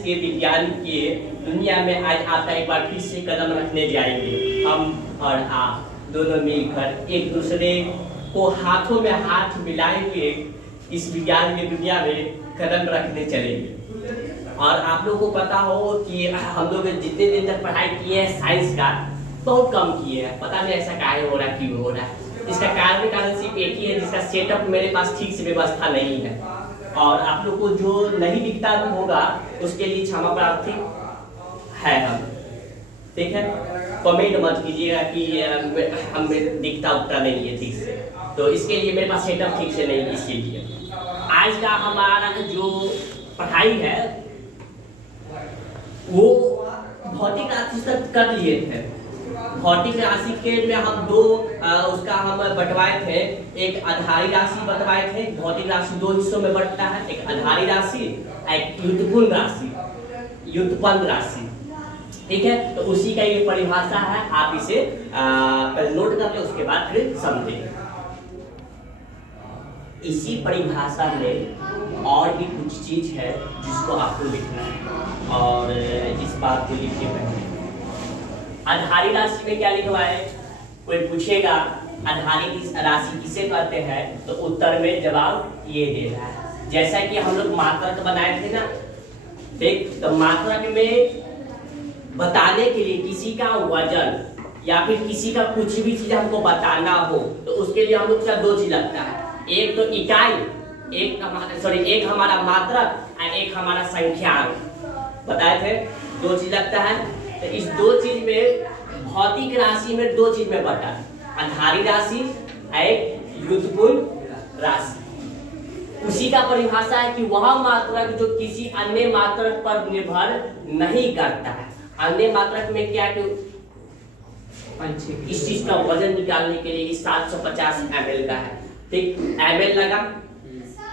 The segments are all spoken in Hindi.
के विज्ञान के दुनिया में आज आपका एक बार फिर से कदम रखने जाएंगे। हम और आप दोनों मिलकर एक दूसरे को हाथों में हाथ मिलाए हुए इस विज्ञान की दुनिया में कदम रखने चलेंगे। और आप लोगों को पता हो कि हम लोग जितने दिन तक पढ़ाई किए हैं साइंस का बहुत कम किए हैं। पता नहीं ऐसा काहे हो रहा है, क्यों हो रहा है। इसका कारण सिर्फ एक ही है, जिसका सेटअप मेरे पास ठीक से व्यवस्था नहीं है। और आप लोग को जो नहीं दिखता होगा उसके लिए क्षमा प्रार्थी है हम, ठीक है। कमेंट मत कीजिएगा कि हमें दिखता उगता नहीं है ठीक से, तो इसके लिए मेरे पास सेटअप ठीक से नहीं है। इसके लिए आज का हमारा जो पढ़ाई है वो भौतिक राशि तक कर लिए थे। भौतिक राशि के में हम दो उसका हम बंटवाए थे। एक आधारी राशि बंटवाए थे। भौतिक राशि दो हिस्सों में बंटता है, एक आधारी राशि, एक व्युत्पन्न राशि, व्युत्पन्न राशि, ठीक है। तो उसी का ये परिभाषा है, आप इसे नोट कर ले, उसके बाद फिर समझेंगे। इसी परिभाषा में और भी कुछ चीज है जिसको आपको लिखना है, और इस बात को लिखने पहले आधारी राशि में क्या लिखवा है। कोई पूछेगा आधारी राशि किसे कहते हैं, तो उत्तर में जवाब ये देना है। जैसा कि हम लोग मात्रक बनाए थे ना, ठीक। तो मात्रक में बताने के लिए किसी का वजन या फिर किसी का कुछ भी चीज हमको बताना हो तो उसके लिए हम लोग का दो चीज लगता है। एक तो इकाई, एक हमारा मात्रक और एक हमारा संख्याक बताए थे। दो चीज लगता है। तो इस दो चीज में भौतिक राशि में दो चीज में बटा, आधारी राशि एक व्युत्पन्न राशि। उसी का परिभाषा है कि वह मात्रक जो किसी अन्य मात्रक पर निर्भर नहीं करता है। अन्य मात्रक में क्या कि इस चीज का वजन निकालने के लिए 750 ml का है, ठीक। ml लगा,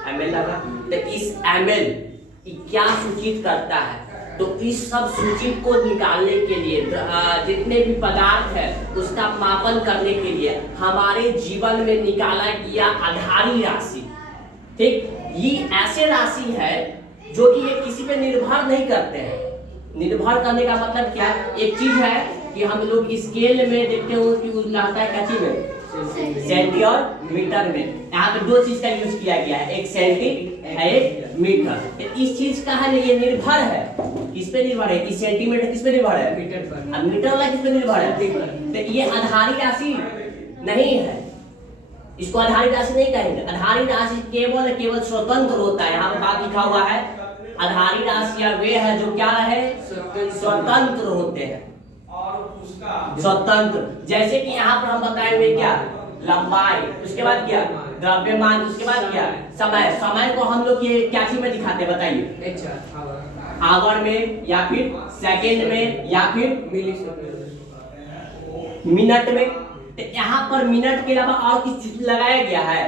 ml लगा। तो इस ml क्या सूचित करता है, तो इस सब सूचित को निकालने के लिए जितने भी पदार्थ है उसका मापन करने के लिए हमारे जीवन में निकाला गया आधारी राशि, ठीक। ये ऐसे राशि है जो कि ये किसी पे निर्भर नहीं करते हैं। निर्भर करने का मतलब क्या है, एक चीज है कि हम लोग स्केल में देखते हो कि रहता है कथी में, सेंटी और मीटर में। यहाँ पे दो चीज का यूज किया गया है, एक सेंटी है एक मीटर। तो इस चीज का है ना, ये निर्भर है, किस पे निर्भर है, इस सेंटीमीटर किस पे निर्भर है, मीटर पर। अब मीटर वाला किस पे निर्भर है, तो ये आधारी राशि नहीं है, इसको आधारी राशि नहीं कहेंगे। आधारी राशि केवल स्वतंत्र होता है। यहाँ पे बात लिखा हुआ है आधारी राशियां वे है जो क्या है, स्वतंत्र होते हैं, स्वतंत्र। जैसे कि यहाँ पर हम बताए हुए क्या, लंबाई, उसके बाद क्या द्रव्यमान, उसके बाद क्या समय। समय को हम लोग ये क्या चीज में दिखाते हैं बताइए, आवर में या फिर सेकंड में या फिर मिनट में। तो यहाँ पर मिनट के अलावा और कुछ चीज लगाया गया है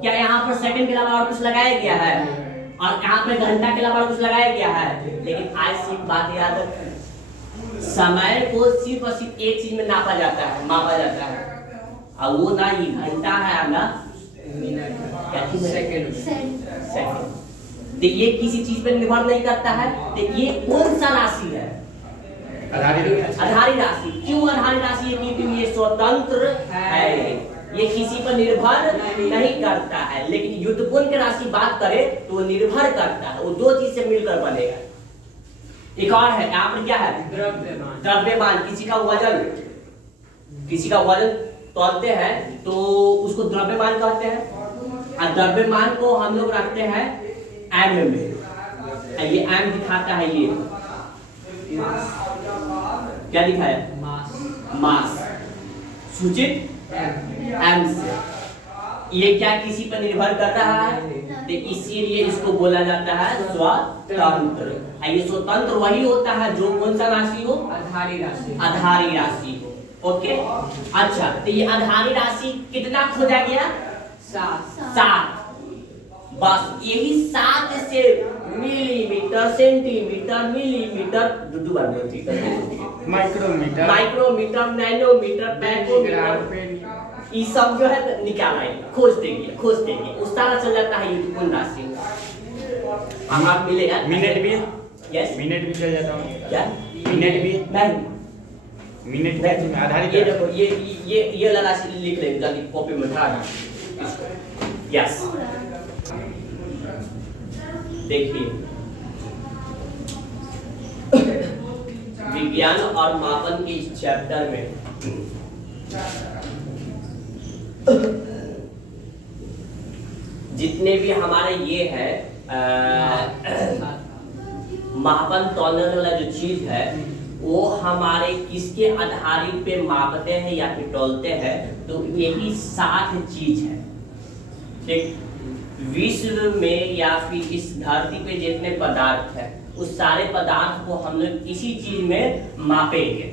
क्या, यहाँ पर सेकंड के अलावा और कुछ लगाया गया है, और यहाँ पे घंटा के अलावा और कुछ लगाया गया है। लेकिन आज सिर्फ बात याद रखें, समय को सिर्फ और सिर्फ एक चीज में नापा जाता है, मापा जाता है, और वो ना ही घंटा है ना सेकंड। तो ये किसी चीज पर निर्भर नहीं करता है। तो ये कौन सा राशि है, आधारी राशि। क्यों आधारी राशि है, क्योंकि ये स्वतंत्र है, ये किसी पर निर्भर नहीं करता है। लेकिन व्युत्पन्न की राशि बात करें तो वो निर्भर करता है, वो दो चीज से मिलकर बनेगा। एक और है, यहाँ पर क्या है, द्रव्यमान। द्रव्यमान किसी का वजन तोलते हैं तो उसको द्रव्यमान कहते हैं। और द्रव्यमान को हम लोग रखते हैं एम में। ये एम दिखाता है, ये क्या दिखाया, मास सूचित एम से। ये क्या किसी पर निर्भर कर रहा है, तो इसीलिए इसको बोला जाता है स्वतंत्र। ये स्वतंत्र वही होता है जो कौन सा राशि हो, आधारी राशि हो। ओके, अच्छा। तो ये आधारी राशि कितना खोजा गया, 7। बस यही 7 से millimetre, centimetre, millimetre, micrometre, nanometre, picometre, ये सब जो है निकाला है, खोज देंगे उस तरह चल जाता है व्युत्पन्न राशि। हमारा मिलेगा मिनट भी, यस मिनट भी चल जाता हूँ। क्या मिनट भी नहीं मिनट नहीं आधारित ये देखो ये वाला राशि लिख लेंगे जल्दी कॉपी में उठा ना यस देखिए विज्ञान और मापन के इस चैप्टर में जितने भी हमारे ये है मापन तौलने वाला जो चीज है वो हमारे किसके आधारित पे मापते हैं या फिर तौलते हैं, तो यही 7 चीज है। ठीक, विश्व में या फिर इस धरती पे जितने पदार्थ है उस सारे पदार्थ को हम लोग इसी चीज में मापेंगे।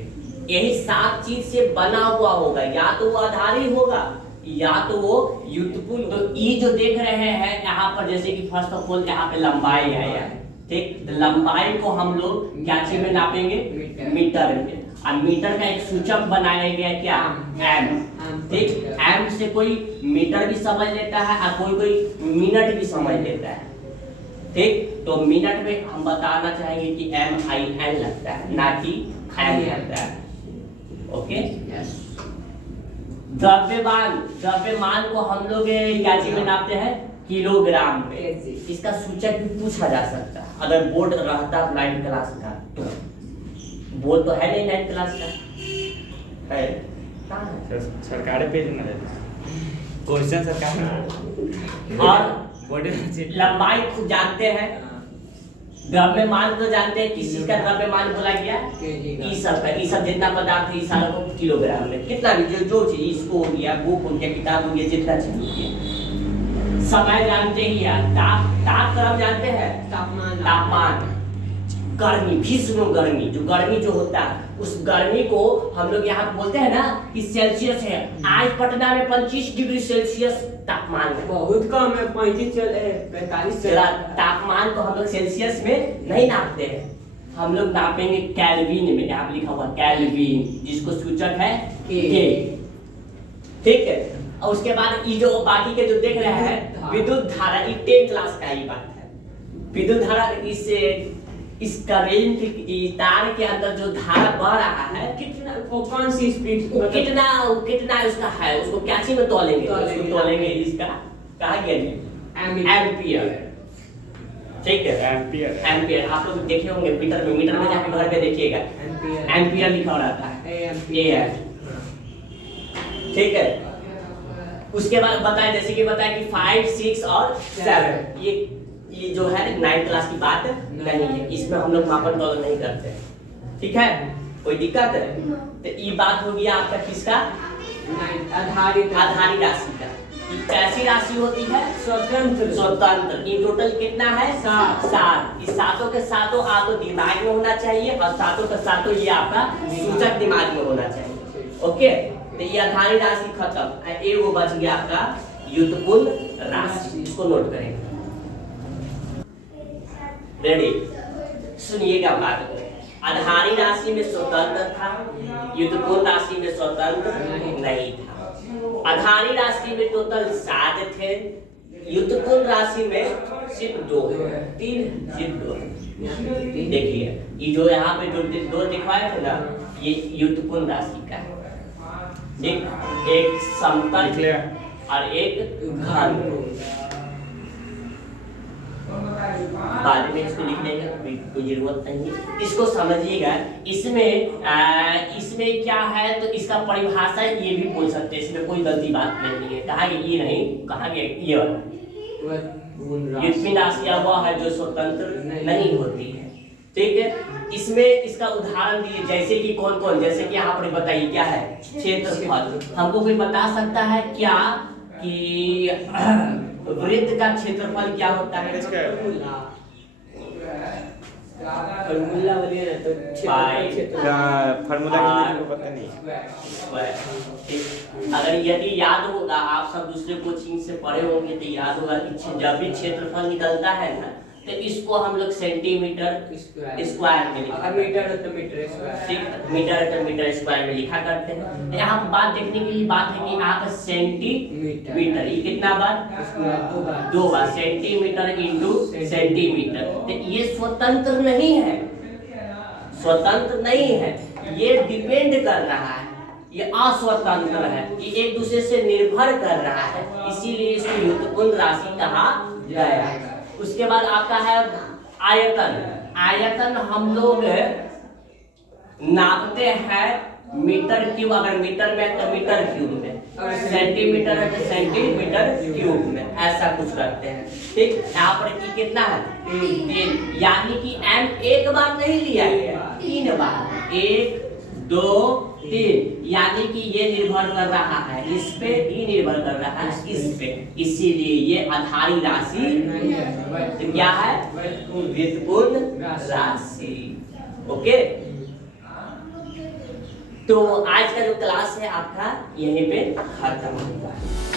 यही 7 चीज से बना हुआ होगा, या तो वो आधारी होगा या तो वो युतपुल। तो ये जो देख रहे हैं यहाँ पर, जैसे कि फर्स्ट ऑफ ऑल यहाँ पे लंबाई आया है, ठीक, तो लंबाई को हम लोग क्या चीज में नापेंगे, मीटर में। और मीटर का एक सूचक बनाया गया क्या, एम। ठीक, एम से कोई मीटर भी समझ लेता है और कोई मिनट भी समझ लेता है। ठीक, तो मिनट में हम बताना चाहेंगे कि MIN लगता है, ना कि एम लगता है। ओके, द्रव्यमान को हम लोग क्या चीज में नापते हैं, किलोग्राम में। इसका सूचक भी पूछा जा सकता है अगर बोर्ड रहता 9th क्लास का, तो बोर्ड तो है नहीं 9th क्लास का है, सरकारी पेज में क्वेश्चन सरकार। और लंबाई खुद जानते हैं, द्रव्यमान तो जानते हैं, किस चीज का द्रव्यमान बोला गया, ई सब का। ई सब जितना पदार्थ है, ई सारा को किलोग्राम में, कितना भी जो चीज, इसको हो गया, बुक हो गया, किताब हो गया, जितना चीज हो गया। समय जानते ही है, तापक्रम जानते हैं, तापमान, गर्मी, भीषण गर्मी, जो गर्मी जो होता है उस गर्मी को हम लोग यहाँ बोलते हैं ना कि सेल्सियस है। आज पटना में 25 डिग्री सेल्सियस तापमान है, बहुत कम है, 45 तापमान को हम लोग सेल्सियस में नहीं नापते हैं, हम लोग नापेंगे केल्विन में। यहाँ पे लिखा हुआ केल्विन, जिसको सूचक है के। ठीक है, और उसके बाद ये जो बाकी के जो देख रहे हैं विद्युत धारा, ये 10th क्लास का ही बात है। विद्युत धारा इस करेंट तार के अंदर जो धारा बह रहा है, कितना, कौन सी स्पीड, कितना उसका है, उसको क्या चीज में तौलेंगे, उसको तौलेंगे इसका कहा गया जी, एम्पियर। ठीक है, एम्पियर आप लोग देखे होंगे मीटर में जाके घर पे देखिएगा एम्पियर लिखा रहता है, एएम। ठीक है, उसके बाद बताया, जैसे कि बताया कि 5, 6 और 7, ये जो है 9th क्लास की बात नहीं है, इसमें हम लोग मापन तौल नहीं करते। ठीक है, कोई दिक्कत है? तो ये बात हो गया आपका किसका, आधारित राशि का। ये कैसी राशि होती है, स्वतंत्र। ये टोटल कितना है, 7। इस सातों के सातों आपको दिमाग में होना चाहिए, और सातों के सातों ये आपका सूचक दिमाग में होना चाहिए। ओके, तो ये आधारित राशि खत्म, एगो बच गया आपका युतपुल राशि, इसको नोट करेंगे। रेडी, सुनिएगा बात को। आधारी राशि में स्वतंत्र था, युतपुल राशि में स्वतंत्र नहीं था। आधारी राशि में टोटल 7 थे, युतपुल राशि में सिर्फ 2 है, 3 सिर्फ 2 है। देखिए ये जो यहाँ पे जो 2 दिखाए थे ना, ये युतपुल राशि का है। एक समतल और एक घन। बाद में इसको लिख लेंगे, कोई जरूरत नहीं है, इसको समझिएगा। इसमें क्या है, तो इसका परिभाषा ये भी बोल सकते हैं, इसमें कोई गलती बात नहीं है। कहा ये नहीं, कहा ये युतपुल राशि वह है जो स्वतंत्र नहीं होती है। ठीक है, इसमें इसका उदाहरण दिए, जैसे कि कौन, जैसे कि यहाँ पर बताइए क्या है, क्षेत्रफल। हमको कोई बता सकता है क्या कि वृत्त का क्षेत्रफल क्या होता है? फॉर्मूला फॉर्मूला पता नहीं। अगर यदि याद होगा, आप सब दूसरे कोचिंग से पढ़े होंगे तो याद होगा कि जब भी क्षेत्रफल निकलता है ना, तो इसको हम लोग सेंटीमीटर स्क्वायर में लिखा, मीटर है तो मीटर स्क्वायर, ठीक, मीटर है तो मीटर स्क्वायर में लिखा करते हैं। तो यहाँ बात देखने की बात है कि यहाँ पर सेंटीमीटर, ये कितना बार, 2 बार, सेंटीमीटर इंटू सेंटीमीटर। तो ये स्वतंत्र नहीं है, स्वतंत्र नहीं है, ये डिपेंड कर रहा है, ये अस्वतंत्र है, ये एक दूसरे से निर्भर कर रहा है, इसीलिए इसको व्युत्पन्न राशि कहा गया है। उसके बाद आपका है आयतन। आयतन हम लोग नापते हैं मीटर क्यूब, अगर मीटर में है तो मीटर क्यूब में, सेंटीमीटर है तो सेंटीमीटर क्यूब में, ऐसा कुछ करते हैं, ठीक। यहाँ पर ई कितना है, 3, यानी कि m एक बार नहीं लिया गया, 3 बार, 1 2 3, यानी कि ये निर्भर कर रहा है इस पे, ये निर्भर कर रहा है इस पे, इसीलिए ये आधारी राशि तो क्या है, व्युत्पन्न राशि। ओके, तो आज का जो क्लास है आपका यहीं पे खत्म होता है।